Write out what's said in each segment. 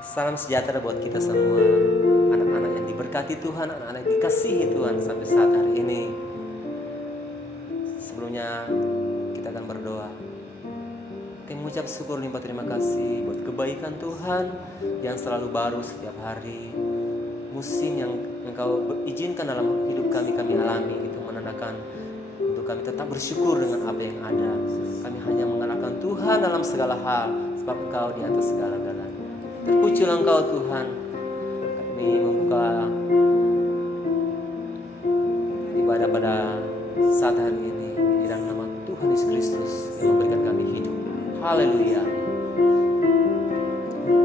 Salam sejahtera buat kita semua, anak-anak yang diberkati Tuhan, anak-anak yang dikasihi Tuhan sampai saat hari ini. Sebelumnya kita akan berdoa. Kita mengucap syukur limpah terima kasih buat kebaikan Tuhan yang selalu baru setiap hari. Musim yang Engkau izinkan dalam hidup kami alami, itu menandakan untuk kami tetap bersyukur dengan apa yang ada. Kami hanya mengandalkan Tuhan dalam segala hal, sebab Engkau di atas segala-galanya. Terpujilah Engkau Tuhan. Kami membuka ibadah pada saat hari ini di dalam nama Tuhan Yesus Kristus yang memberikan kami hidup. Haleluya. Ku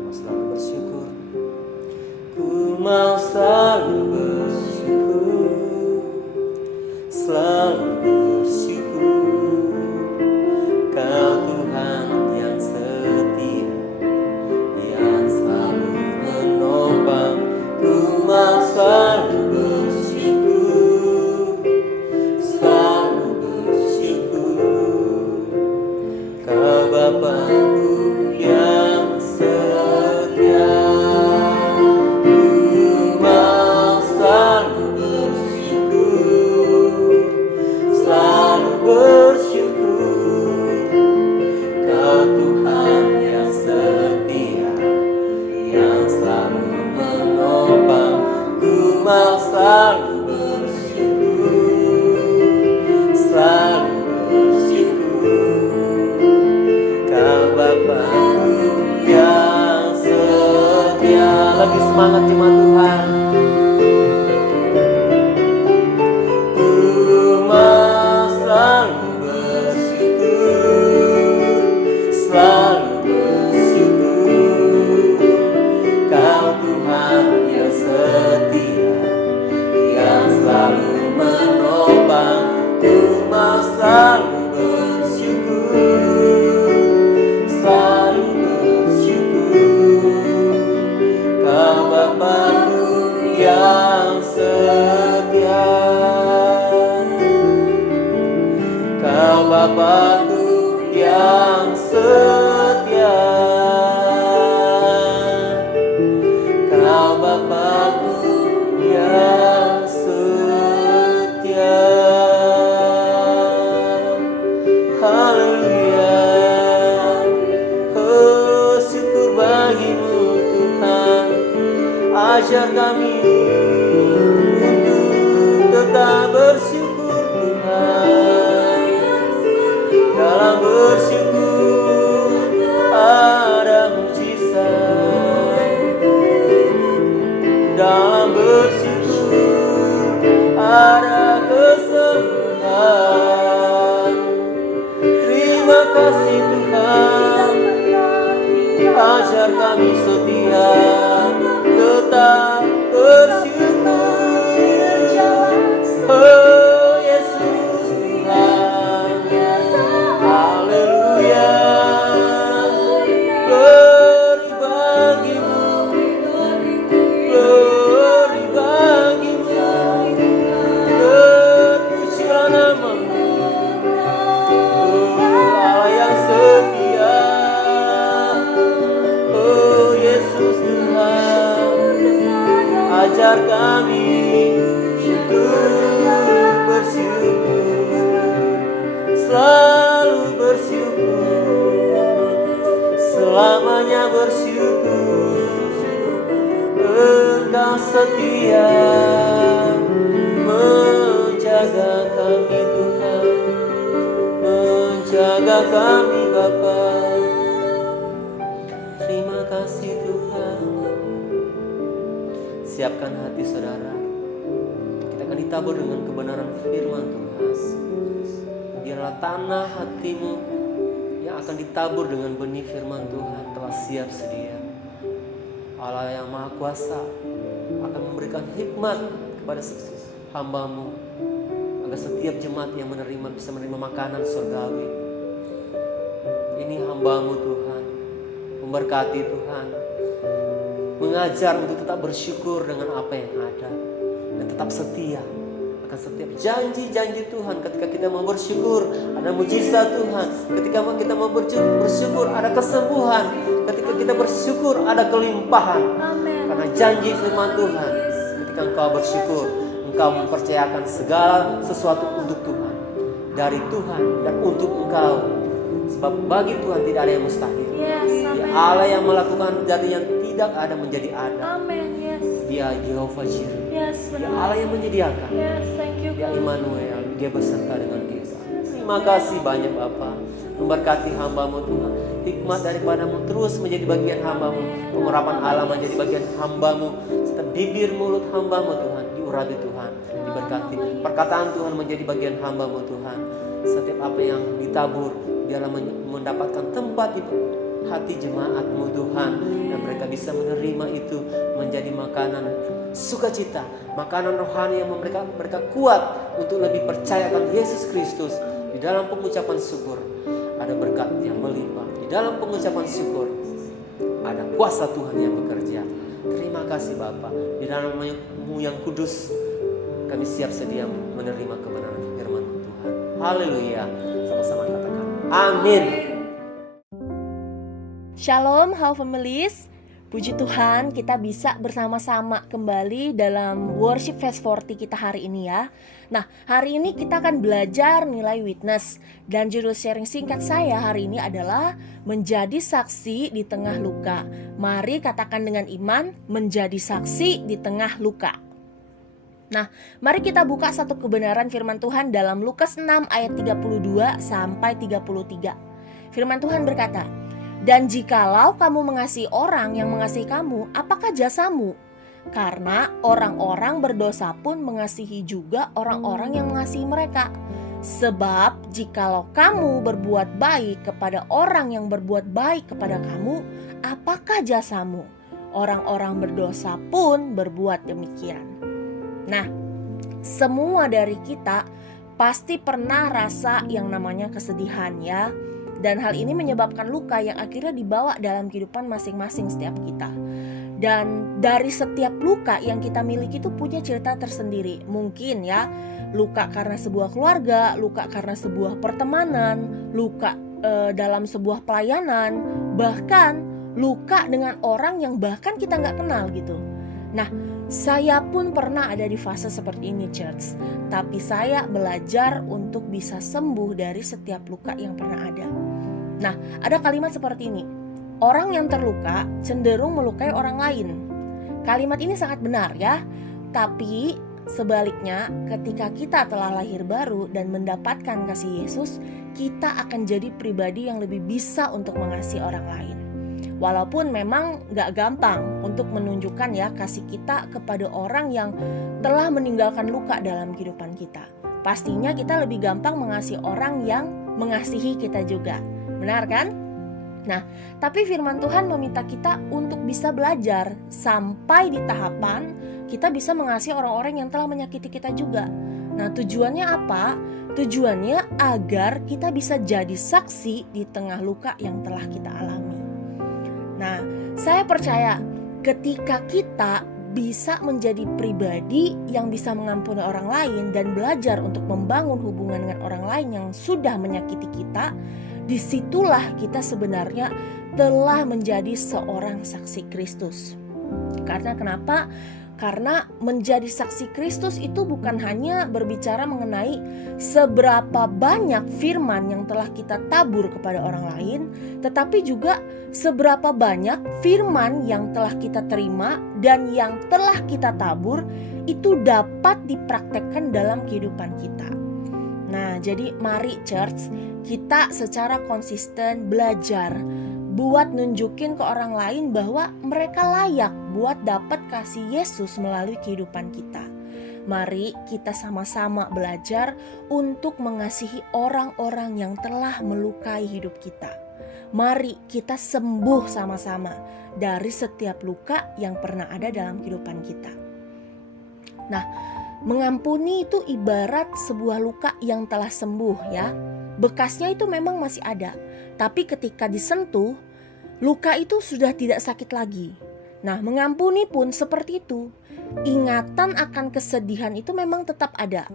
mau selalu bersyukur. Ku mau selalu bersyukur. Selalu bersyukur. Kau Tuhan yang setia, yang selalu menopang. Ku mau selalu bersyukur. Selalu bersyukur. Kau Bapa-Ku yang setia. Ku mau selalu bersyukur. Selalu bersyukur. Kau Tuhan yang setia, yang selalu menopang. Ku mau selalu bersyukur. Selalu bersyukur. Kau Bapa-Ku yang setia. Lebih semangat jemaat Tuhan. Ku mau selalu bersyukur. Selalu bersyukur. Kau Tuhan yang setia, yang selalu menopang. Ku mau selalu bersyukur. Selalu bersyukur. Kau Bapa-Ku yang setia. Kau Bapa-Ku yang setia. Kau Bapa-Ku yang setia. Haleluya. Oh, syukur bagimu Tuhan. Ajar kami untuk tetap bersyukur Tuhan. Dalam bersyukur ada mujizat. Dalam bersyukur ada kesembuhan. Terima kasih Tuhan. Ajar kami setia tetap bersyukur. Oh Yesus Tuhan. Haleluya. Glory bagimu. Glory bagimu. Terpujilah namamu. Oh Allah yang setia. Oh Yesus Tuhan. Ajar kami untuk bersyukur. Selalu bersyukur. Selamanya bersyukur. Engkau setia menjaga kami Tuhan. Menjaga kami Bapa. Terima kasih Tuhan. Siapkan hati saudara. Kita akan ditabur dengan kebenaran firman Tuhan. Biarlah tanah hatimu yang akan ditabur dengan benih firman Tuhan telah siap sedia. Allah yang Maha Kuasa akan memberikan hikmat kepada hamba-Mu, agar setiap jemaat yang menerima bisa menerima makanan surgawi. Ini hamba-Mu Tuhan, memberkati Tuhan, mengajar untuk tetap bersyukur dengan apa yang ada dan tetap setia Maka setiap janji-janji Tuhan, ketika kita mau bersyukur, ada mujizat Tuhan. Ketika kita mau bersyukur, ada kesembuhan. Ketika kita bersyukur, ada kelimpahan. Karena janji firman Tuhan, ketika engkau bersyukur, engkau mempercayakan segala sesuatu untuk Tuhan, dari Tuhan dan untuk engkau. Sebab bagi Tuhan tidak ada yang mustahil. Dia Allah yang melakukan dari yang tidak ada menjadi ada. Dia Jehovah Jireh. Dia Allah yang menyediakan. Dia Immanuel. Dia beserta dengan kita. Terima kasih banyak Bapa. Memberkati hamba-Mu Tuhan. Hikmat daripadamu terus menjadi bagian hamba-Mu. Pengurapan Allah menjadi bagian hamba-Mu. Setiap bibir mulut hamba-Mu Tuhan diurapi Tuhan. Diberkati. Perkataan Tuhan menjadi bagian hamba-Mu Tuhan. Setiap apa yang ditabur, biarlah mendapatkan tempat di hati jemaat-Mu Tuhan. Dan mereka bisa menerima itu menjadi makanan sukacita, makanan rohani yang mereka kuat untuk lebih percayakan Yesus Kristus. Di dalam pengucapan syukur ada berkat yang melimpah. Di dalam pengucapan syukur ada kuasa Tuhan yang bekerja. Terima kasih Bapa. Di dalam nama-Mu yang kudus kami siap sedia menerima kebenaran firman Tuhan. Haleluya. Sama-sama katakan amin. Shalom How Families. Puji Tuhan kita bisa bersama-sama kembali dalam Worship Fest 40 kita hari ini ya. Nah, hari ini kita akan belajar nilai witness. Dan judul sharing singkat saya hari ini adalah menjadi saksi di tengah luka. Mari katakan dengan iman, menjadi saksi di tengah luka. Nah, mari kita buka satu kebenaran firman Tuhan dalam Lukas 6 ayat 32 sampai 33. Firman Tuhan berkata, "Dan jikalau kamu mengasihi orang yang mengasihi kamu, apakah jasamu? Karena orang-orang berdosa pun mengasihi juga orang-orang yang mengasihi mereka. Sebab jikalau kamu berbuat baik kepada orang yang berbuat baik kepada kamu, apakah jasamu? Orang-orang berdosa pun berbuat demikian." Nah, semua dari kita pasti pernah rasa yang namanya kesedihan ya. Dan hal ini menyebabkan luka yang akhirnya dibawa dalam kehidupan masing-masing setiap kita. Dan dari setiap luka yang kita miliki itu punya cerita tersendiri. Mungkin ya, luka karena sebuah keluarga, luka karena sebuah pertemanan, luka dalam sebuah pelayanan, bahkan luka dengan orang yang bahkan kita gak kenal gitu. Nah, saya pun pernah ada di fase seperti ini church. Tapi saya belajar untuk bisa sembuh dari setiap luka yang pernah ada. Nah, ada kalimat seperti ini. Orang yang terluka cenderung melukai orang lain. Kalimat ini sangat benar ya. Tapi sebaliknya, ketika kita telah lahir baru dan mendapatkan kasih Yesus, kita akan jadi pribadi yang lebih bisa untuk mengasihi orang lain. Walaupun memang gak gampang untuk menunjukkan ya kasih kita kepada orang yang telah meninggalkan luka dalam kehidupan kita. Pastinya kita lebih gampang mengasihi orang yang mengasihi kita juga. Benar kan? Nah, tapi firman Tuhan meminta kita untuk bisa belajar sampai di tahapan kita bisa mengasihi orang-orang yang telah menyakiti kita juga. Nah, tujuannya apa? Tujuannya agar kita bisa jadi saksi di tengah luka yang telah kita alami. Nah, saya percaya ketika kita bisa menjadi pribadi yang bisa mengampuni orang lain dan belajar untuk membangun hubungan dengan orang lain yang sudah menyakiti kita, disitulah kita sebenarnya telah menjadi seorang saksi Kristus. Karena kenapa? Karena menjadi saksi Kristus itu bukan hanya berbicara mengenai seberapa banyak firman yang telah kita tabur kepada orang lain, tetapi juga seberapa banyak firman yang telah kita terima dan yang telah kita tabur itu dapat dipraktekkan dalam kehidupan kita. Nah, jadi mari church, kita secara konsisten belajar buat nunjukin ke orang lain bahwa mereka layak buat dapat kasih Yesus melalui kehidupan kita. Mari kita sama-sama belajar untuk mengasihi orang-orang yang telah melukai hidup kita. Mari kita sembuh sama-sama dari setiap luka yang pernah ada dalam kehidupan kita. Nah, mengampuni itu ibarat sebuah luka yang telah sembuh ya. Bekasnya itu memang masih ada, tapi ketika disentuh, luka itu sudah tidak sakit lagi. Nah, mengampuni pun seperti itu. Ingatan akan kesedihan itu memang tetap ada.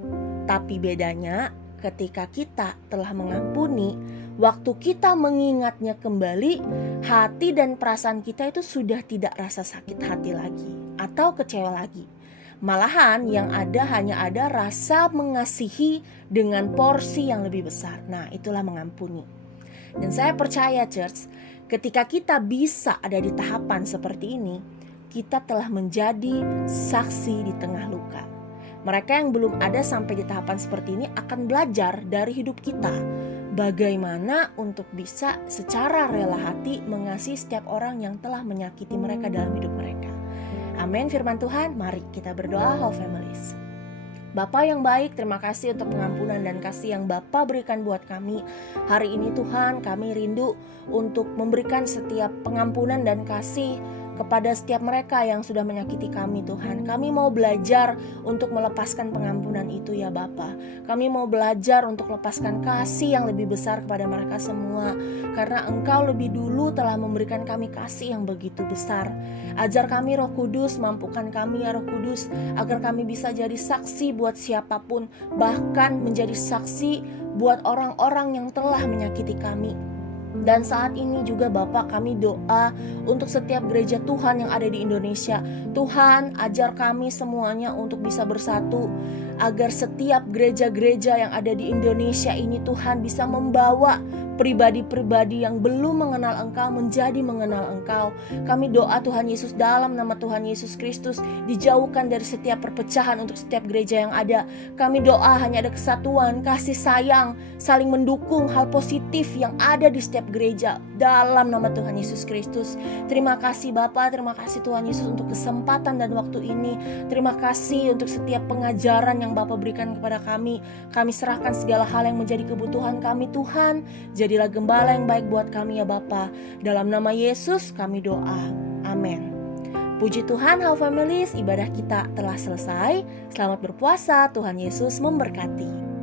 Tapi bedanya ketika kita telah mengampuni, waktu kita mengingatnya kembali, hati dan perasaan kita itu sudah tidak rasa sakit hati lagi atau kecewa lagi. Malahan yang ada hanya ada rasa mengasihi dengan porsi yang lebih besar. Nah, itulah mengampuni. Dan saya percaya, church, ketika kita bisa ada di tahapan seperti ini, kita telah menjadi saksi di tengah luka. Mereka yang belum ada sampai di tahapan seperti ini akan belajar dari hidup kita bagaimana untuk bisa secara rela hati mengasihi setiap orang yang telah menyakiti mereka dalam hidup mereka. Amin firman Tuhan. Mari kita berdoa, Whole Families. Bapa yang baik, terima kasih untuk pengampunan dan kasih yang Bapa berikan buat kami. Hari ini Tuhan, kami rindu untuk memberikan setiap pengampunan dan kasih kepada setiap mereka yang sudah menyakiti kami Tuhan. Kami mau belajar untuk melepaskan pengampunan itu ya Bapa. Kami mau belajar untuk lepaskan kasih yang lebih besar kepada mereka semua. Karena Engkau lebih dulu telah memberikan kami kasih yang begitu besar. Ajar kami Roh Kudus, mampukan kami ya Roh Kudus, agar kami bisa jadi saksi buat siapapun. Bahkan menjadi saksi buat orang-orang yang telah menyakiti kami. Dan saat ini juga Bapak, kami doa untuk setiap gereja Tuhan yang ada di Indonesia. Tuhan, ajar kami semuanya untuk bisa bersatu, agar setiap gereja-gereja yang ada di Indonesia ini Tuhan bisa membawa pribadi-pribadi yang belum mengenal Engkau menjadi mengenal Engkau. Kami doa Tuhan Yesus, dalam nama Tuhan Yesus Kristus, dijauhkan dari setiap perpecahan untuk setiap gereja yang ada. Kami doa hanya ada kesatuan, kasih sayang, saling mendukung, hal positif yang ada di setiap gereja dalam nama Tuhan Yesus Kristus. Terima kasih Bapa, terima kasih Tuhan Yesus untuk kesempatan dan waktu ini. Terima kasih untuk setiap pengajaran yang Bapa berikan kepada kami. Kami serahkan segala hal yang menjadi kebutuhan kami Tuhan. Jadilah gembala yang baik buat kami ya Bapa. Dalam nama Yesus kami doa. Amin. Puji Tuhan, Whole Families, ibadah kita telah selesai. Selamat berpuasa, Tuhan Yesus memberkati.